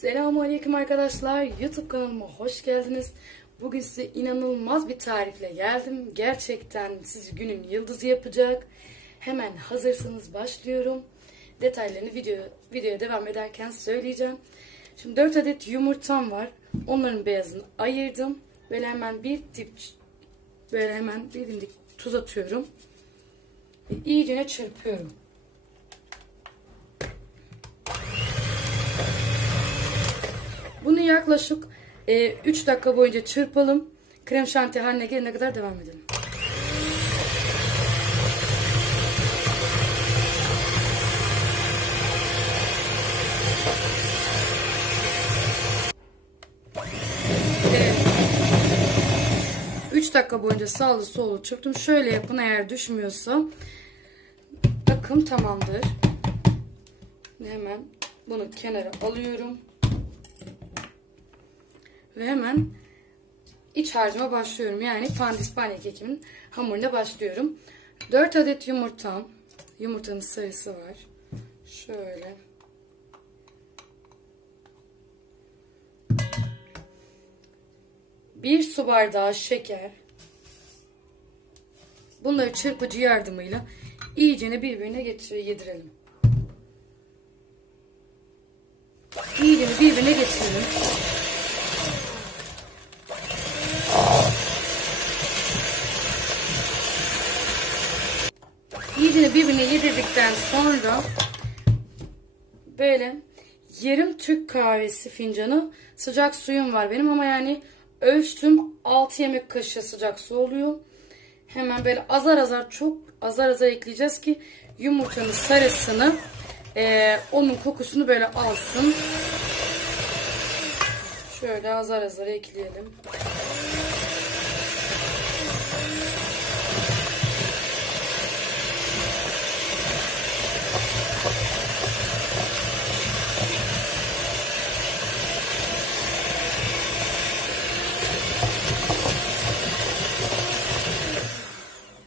Selamünaleyküm arkadaşlar. YouTube kanalıma hoş geldiniz. Bugün size inanılmaz bir tarifle geldim. Gerçekten sizi günün yıldızı yapacak. Hemen hazırsanız başlıyorum. Detaylarını video videoya devam ederken söyleyeceğim. Şimdi 4 adet yumurtam var. Onların beyazını ayırdım. Böyle hemen bir dip böyle hemen bir dimdik tuz atıyorum. İyicene çırpıyorum. Yaklaşık 3 dakika boyunca çırpalım. Krem şanti haline gelene kadar devam edelim. Evet. 3 dakika boyunca sağlı solu çırptım. Şöyle yapın eğer düşmüyorsa akım tamamdır. Hemen bunu kenara alıyorum. Ve hemen iç harcıma başlıyorum. Yani pandispanya kekimin hamuruna başlıyorum. 4 adet yumurtam. Yumurtanın sarısı var. Şöyle. Bir su bardağı şeker. Bunları çırpıcı yardımıyla iyicene birbirine yedirelim. İyicene birbirine getirelim. İyicene birbirine yedirdikten sonra böyle yarım Türk kahvesi fincanı sıcak suyum var benim ama yani ölçtüm 6 yemek kaşığı sıcak su oluyor. Hemen böyle azar azar çok azar azar ekleyeceğiz ki yumurtanın sarısını e, onun kokusunu böyle alsın. Şöyle azar azar ekleyelim.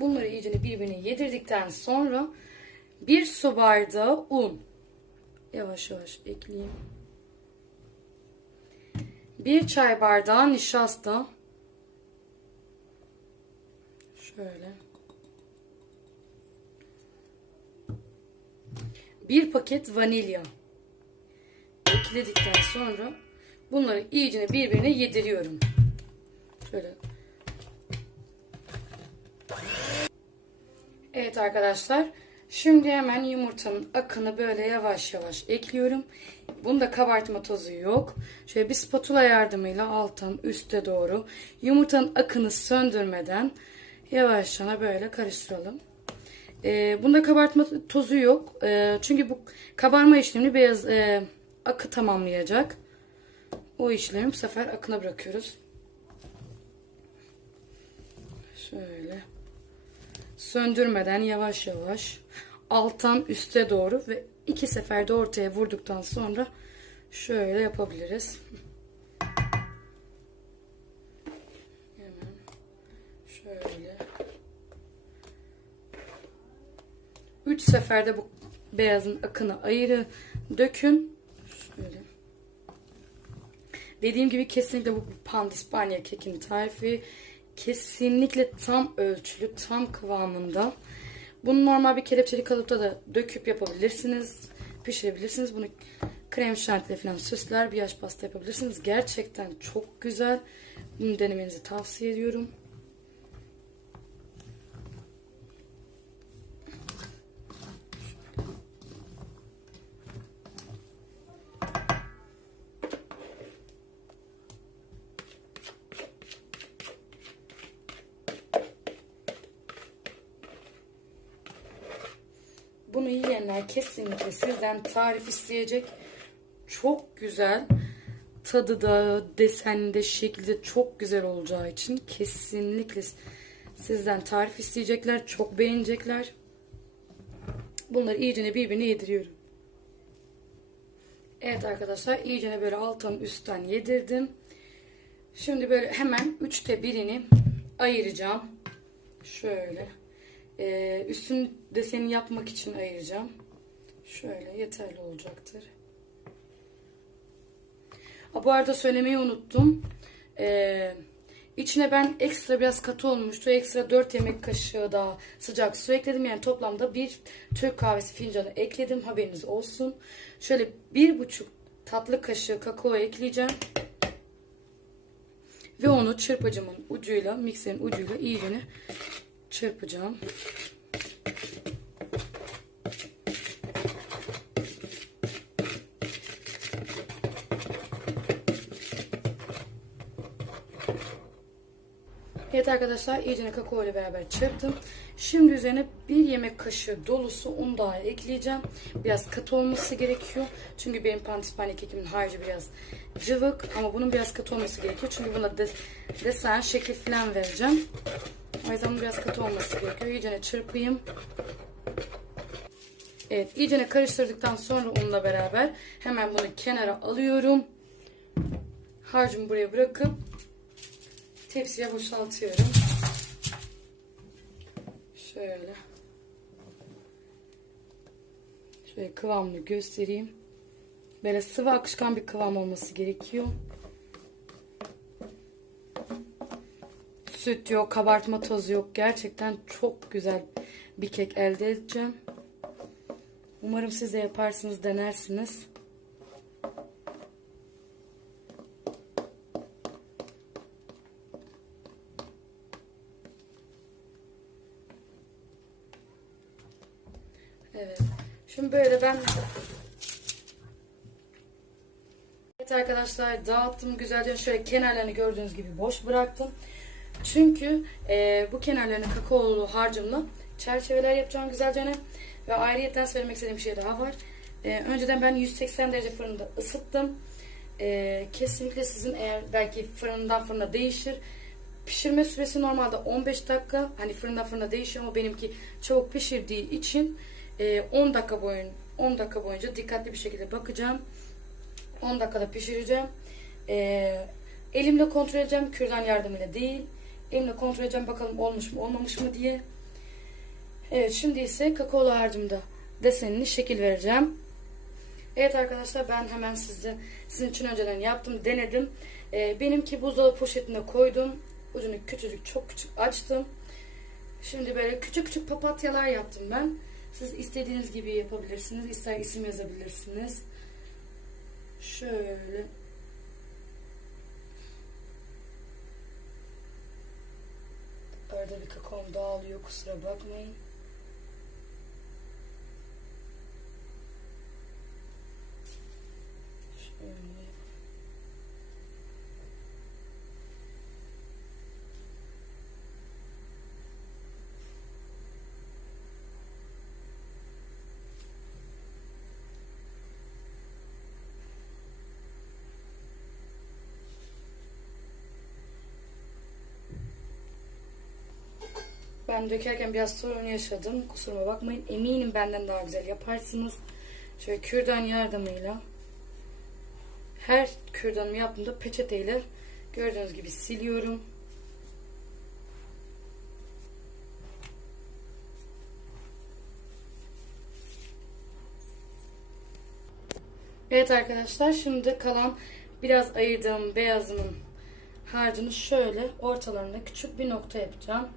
Bunları iyice birbirine yedirdikten sonra bir su bardağı un. Yavaş yavaş ekleyeyim. Bir çay bardağı nişasta. Şöyle. Bir paket vanilya. Ekledikten sonra bunları iyice birbirine yediriyorum. Evet arkadaşlar. Şimdi hemen yumurtanın akını böyle yavaş yavaş ekliyorum. Bunda kabartma tozu yok. Şöyle bir spatula yardımıyla alttan üste doğru yumurtanın akını söndürmeden yavaşça böyle karıştıralım. Ee, bunda kabartma tozu yok. Ee, çünkü bu kabarma işlemini beyaz e, akı tamamlayacak. O işlemi bu sefer akına bırakıyoruz. Şöyle söndürmeden yavaş yavaş alttan üste doğru ve iki seferde ortaya vurduktan sonra şöyle yapabiliriz. Hemen şöyle. Üç seferde bu beyazın akını ayırı dökün. Şöyle. Dediğim gibi kesinlikle bu pandispanya kekin tarifi kesinlikle tam ölçülü, tam kıvamında. Bunu normal bir kelepçeli kalıpta da döküp yapabilirsiniz. Pişirebilirsiniz. Bunu krem şantiyle falan süsler bir yaş pasta yapabilirsiniz. Gerçekten çok güzel. Bunu denemenizi tavsiye ediyorum. Bunu yiyenler kesinlikle sizden tarif isteyecek. Çok güzel. Tadı da, deseni de, şekli de çok güzel olacağı için kesinlikle sizden tarif isteyecekler. Çok beğenecekler. Bunları iyicene birbirine yediriyorum. Evet arkadaşlar iyicene böyle alttan üstten yedirdim. Şimdi böyle hemen üçte birini ayıracağım. Şöyle. Ee, üstün deseni yapmak için ayıracağım. Şöyle yeterli olacaktır. Ha, bu arada söylemeyi unuttum. Ee, içine ben ekstra biraz katı olmuştu. Ekstra 4 yemek kaşığı daha sıcak su ekledim. Yani toplamda bir Türk kahvesi fincanı ekledim. Haberiniz olsun. Şöyle bir buçuk tatlı kaşığı kakao ekleyeceğim. Ve onu çırpıcımın ucuyla, mikserin ucuyla iyicene çırpacağım. Arkadaşlar iyicene kakao ile beraber çırptım. Şimdi üzerine bir yemek kaşığı dolusu un daha ekleyeceğim. Biraz katı olması gerekiyor. Çünkü benim pandispanya kekimin harcı biraz cıvık ama bunun biraz katı olması gerekiyor. Çünkü buna de, desen, şekil falan vereceğim. O yüzden bunun biraz katı olması gerekiyor. İyicene çırpayım. Evet iyicene karıştırdıktan sonra unla beraber hemen bunu kenara alıyorum. Harcımı buraya bırakıp tepsiye boşaltıyorum. Şöyle. Şöyle kıvamını göstereyim. Böyle sıvı akışkan bir kıvam olması gerekiyor. Süt yok, kabartma tozu yok. Gerçekten çok güzel bir kek elde edeceğim. Umarım siz de yaparsınız, denersiniz. Ben Evet arkadaşlar dağıttım güzelce şöyle kenarlarını gördüğünüz gibi boş bıraktım. Çünkü e, bu kenarlarını kakaolu harcımla çerçeveler yapacağım güzelce. Ve ayrıyetten söylemek istediğim bir şey daha var. E, önceden ben 180 derece fırında ısıttım. E, kesinlikle sizin eğer belki fırından fırına değişir. Pişirme süresi normalde 15 dakika. Hani fırından fırına değişiyor ama benimki çabuk pişirdiği için e, 10 dakika boyun 10 dakika boyunca dikkatli bir şekilde bakacağım. 10 dakikada pişireceğim. E, elimle kontrol edeceğim. Kürdan yardımıyla değil. Elimle kontrol edeceğim bakalım olmuş mu olmamış mı diye. Evet şimdi ise kakaolu harcımda desenini şekil vereceğim. Evet arkadaşlar ben hemen size sizin için önceden yaptım denedim. Ee, benimki buzdolabı poşetine koydum. Ucunu küçücük çok küçük açtım. Şimdi böyle küçük küçük papatyalar yaptım ben. Siz istediğiniz gibi yapabilirsiniz. İster isim yazabilirsiniz. Şöyle. Arada bir kakaom dağılıyor kusura bakmayın. Şöyle. Ben dökerken biraz sorun yaşadım. Kusuruma bakmayın. Eminim benden daha güzel yaparsınız. Şöyle kürdan yardımıyla her kürdanımı yaptığımda peçeteyle gördüğünüz gibi siliyorum. Evet arkadaşlar şimdi kalan biraz ayırdığım beyazımın harcını şöyle ortalarına küçük bir nokta yapacağım.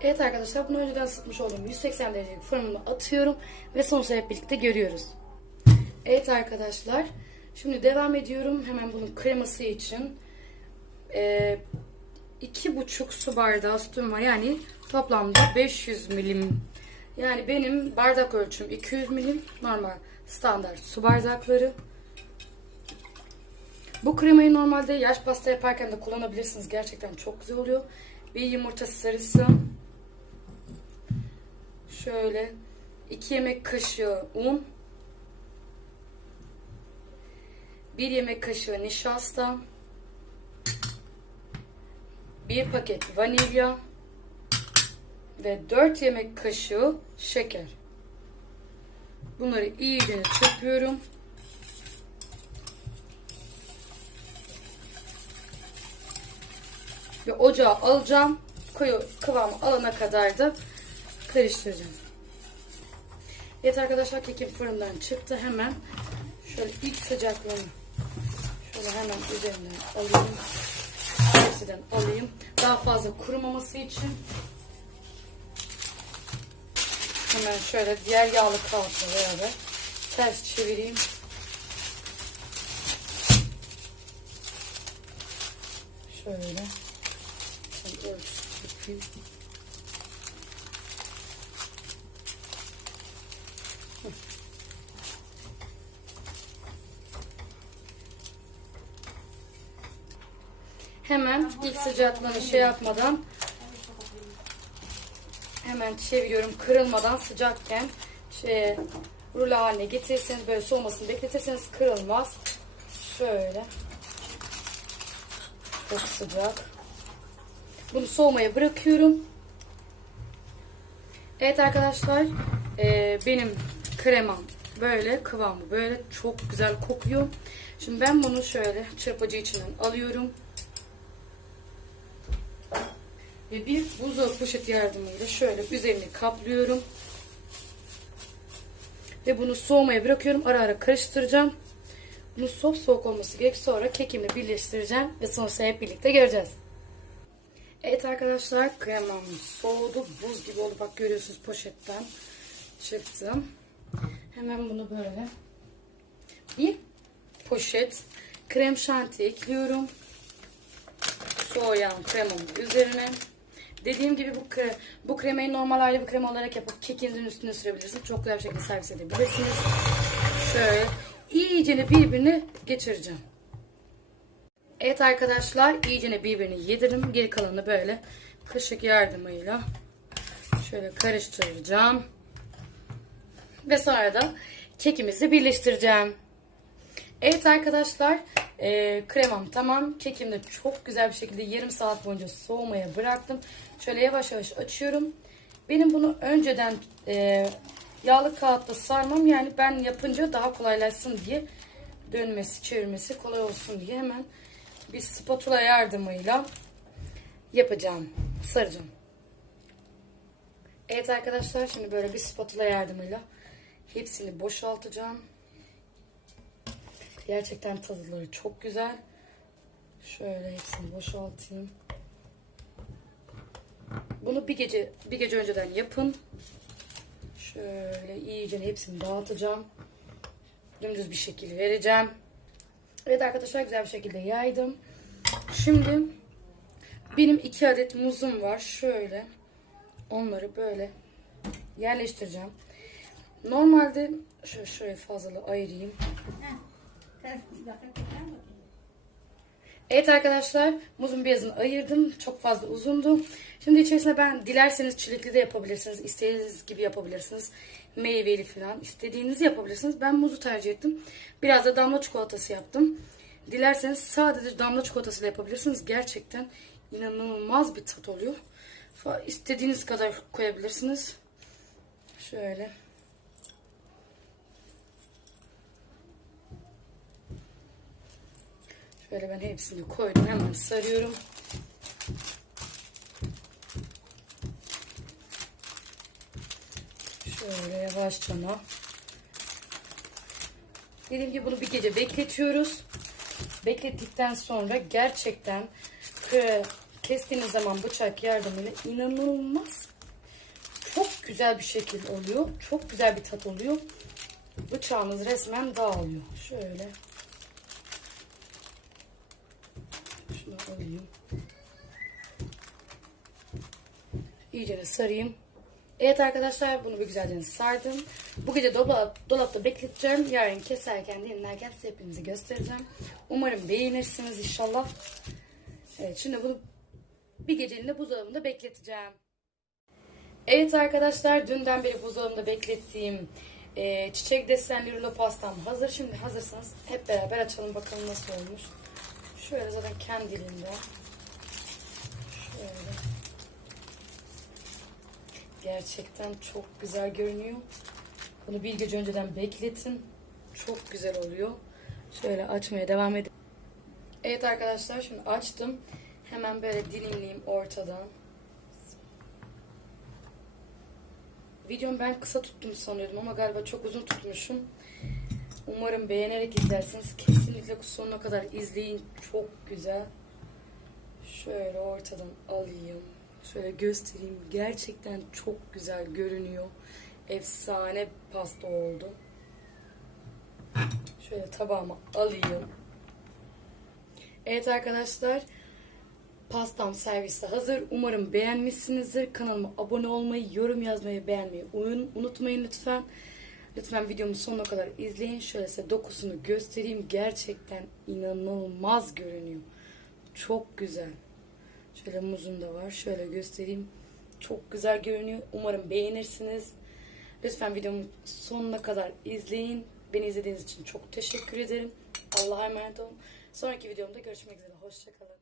Evet arkadaşlar bunu önceden ısıtmış olduğum 180 derecelik fırınıma atıyorum ve sonuçta hep birlikte görüyoruz. Evet arkadaşlar şimdi devam ediyorum hemen bunun kreması için. Ee, iki buçuk su bardağı sütüm var yani toplamda 500 milim Yani benim bardak ölçüm 200 milim normal standart su bardakları. Bu kremayı normalde yaş pasta yaparken de kullanabilirsiniz. Gerçekten çok güzel oluyor. Bir yumurta sarısı. Şöyle 2 yemek kaşığı un. 1 yemek kaşığı nişasta. 1 paket vanilya ve 4 yemek kaşığı şeker. Bunları iyice çırpıyorum. Ve ocağa alacağım. Koyu kıvamı alana kadar da karıştıracağım. Evet arkadaşlar kekim fırından çıktı. Hemen şöyle ilk sıcaklığını şöyle hemen üzerinden alayım. Tepsiden alayım. Daha fazla kurumaması için. Hemen şöyle diğer yağlı kağıtla beraber ters çevireyim. Şöyle. Şöyle ölçüsü yapayım. Hemen ilk sıcaklığını şey yapmadan hemen çeviriyorum kırılmadan sıcakken şey rulo haline getirirseniz böyle soğumasını bekletirseniz kırılmaz. Şöyle. Çok sıcak. Bunu soğumaya bırakıyorum. Evet arkadaşlar eee, benim kremam böyle kıvamı böyle çok güzel kokuyor. Şimdi ben bunu şöyle çırpıcı içinden alıyorum. Ve bir buzdolabı poşet yardımıyla şöyle üzerini kaplıyorum. Ve bunu soğumaya bırakıyorum. Ara ara karıştıracağım. Bunu soğuk soğuk olması gerek. Sonra kekimle birleştireceğim. Ve sonuçta hep birlikte göreceğiz. Evet arkadaşlar kremam soğudu. Buz gibi oldu. Bak görüyorsunuz poşetten çıktım. Hemen bunu böyle bir poşet krem şanti ekliyorum. Soğuyan kremamın üzerine. Dediğim gibi bu kre, bu kremayı normal ayrı bir krema olarak yapıp kekinizin üstüne sürebilirsiniz. Çok güzel bir şekilde servis edebilirsiniz. Şöyle iyicene birbirini geçireceğim. Evet arkadaşlar iyicene birbirini yedirdim. Geri kalanını böyle kaşık yardımıyla şöyle karıştıracağım. Ve sonra da kekimizi birleştireceğim. Evet arkadaşlar e, kremam tamam. Kekim de çok güzel bir şekilde yarım saat boyunca soğumaya bıraktım. Şöyle yavaş yavaş açıyorum. Benim bunu önceden e, yağlı kağıtta sarmam yani ben yapınca daha kolaylaşsın diye dönmesi çevirmesi kolay olsun diye hemen bir spatula yardımıyla yapacağım. Saracağım. Evet arkadaşlar şimdi böyle bir spatula yardımıyla hepsini boşaltacağım. Gerçekten tadıları çok güzel. Şöyle hepsini boşaltayım. Bunu bir gece bir gece önceden yapın. Şöyle iyice hepsini dağıtacağım. Dümdüz bir şekil vereceğim. Evet arkadaşlar güzel bir şekilde yaydım. Şimdi benim iki adet muzum var. Şöyle onları böyle yerleştireceğim. Normalde şöyle şuraya fazla ayırayım. Evet arkadaşlar muzun beyazını ayırdım. Çok fazla uzundu. Şimdi içerisine ben dilerseniz çilekli de yapabilirsiniz. İstediğiniz gibi yapabilirsiniz. Meyveli falan istediğinizi yapabilirsiniz. Ben muzu tercih ettim. Biraz da damla çikolatası yaptım. Dilerseniz sadece damla çikolatasıyla yapabilirsiniz. Gerçekten inanılmaz bir tat oluyor. İstediğiniz kadar koyabilirsiniz. Şöyle. Şöyle ben hepsini koydum. Hemen sarıyorum. Şöyle yavaşça. Dediğim gibi bunu bir gece bekletiyoruz. Beklettikten sonra gerçekten kestiğiniz zaman bıçak yardımıyla inanılmaz çok güzel bir şekil oluyor. Çok güzel bir tat oluyor. Bıçağınız resmen dağılıyor. Şöyle. Alayım. İyice de sarayım. Evet arkadaşlar bunu bir güzelce sardım. Bu gece dolap, dolapta bekleteceğim. Yarın keserken dinlerken size hepinizi göstereceğim. Umarım beğenirsiniz inşallah. Evet şimdi bunu bir geceliğine buzdolabında bekleteceğim. Evet arkadaşlar dünden beri buzdolabında beklettiğim e, çiçek desenli rulo pastam hazır. Şimdi hazırsanız hep beraber açalım bakalım nasıl olmuş. Şöyle zaten kendiliğinde. Şöyle. Gerçekten çok güzel görünüyor. Bunu bir gece önceden bekletin. Çok güzel oluyor. Şöyle açmaya devam edin. Evet arkadaşlar şimdi açtım. Hemen böyle dilimleyeyim ortadan. Videomu ben kısa tuttum sanıyordum ama galiba çok uzun tutmuşum. Umarım beğenerek izlersiniz. Kesinlikle sonuna kadar izleyin. Çok güzel. Şöyle ortadan alayım. Şöyle göstereyim. Gerçekten çok güzel görünüyor. Efsane pasta oldu. Şöyle tabağıma alayım. Evet arkadaşlar. Pastam serviste hazır. Umarım beğenmişsinizdir. Kanalıma abone olmayı, yorum yazmayı, beğenmeyi un- unutmayın lütfen. Lütfen videomu sonuna kadar izleyin. Şöyle size dokusunu göstereyim. Gerçekten inanılmaz görünüyor. Çok güzel. Şöyle muzum da var. Şöyle göstereyim. Çok güzel görünüyor. Umarım beğenirsiniz. Lütfen videomu sonuna kadar izleyin. Beni izlediğiniz için çok teşekkür ederim. Allah'a emanet olun. Sonraki videomda görüşmek üzere. Hoşçakalın.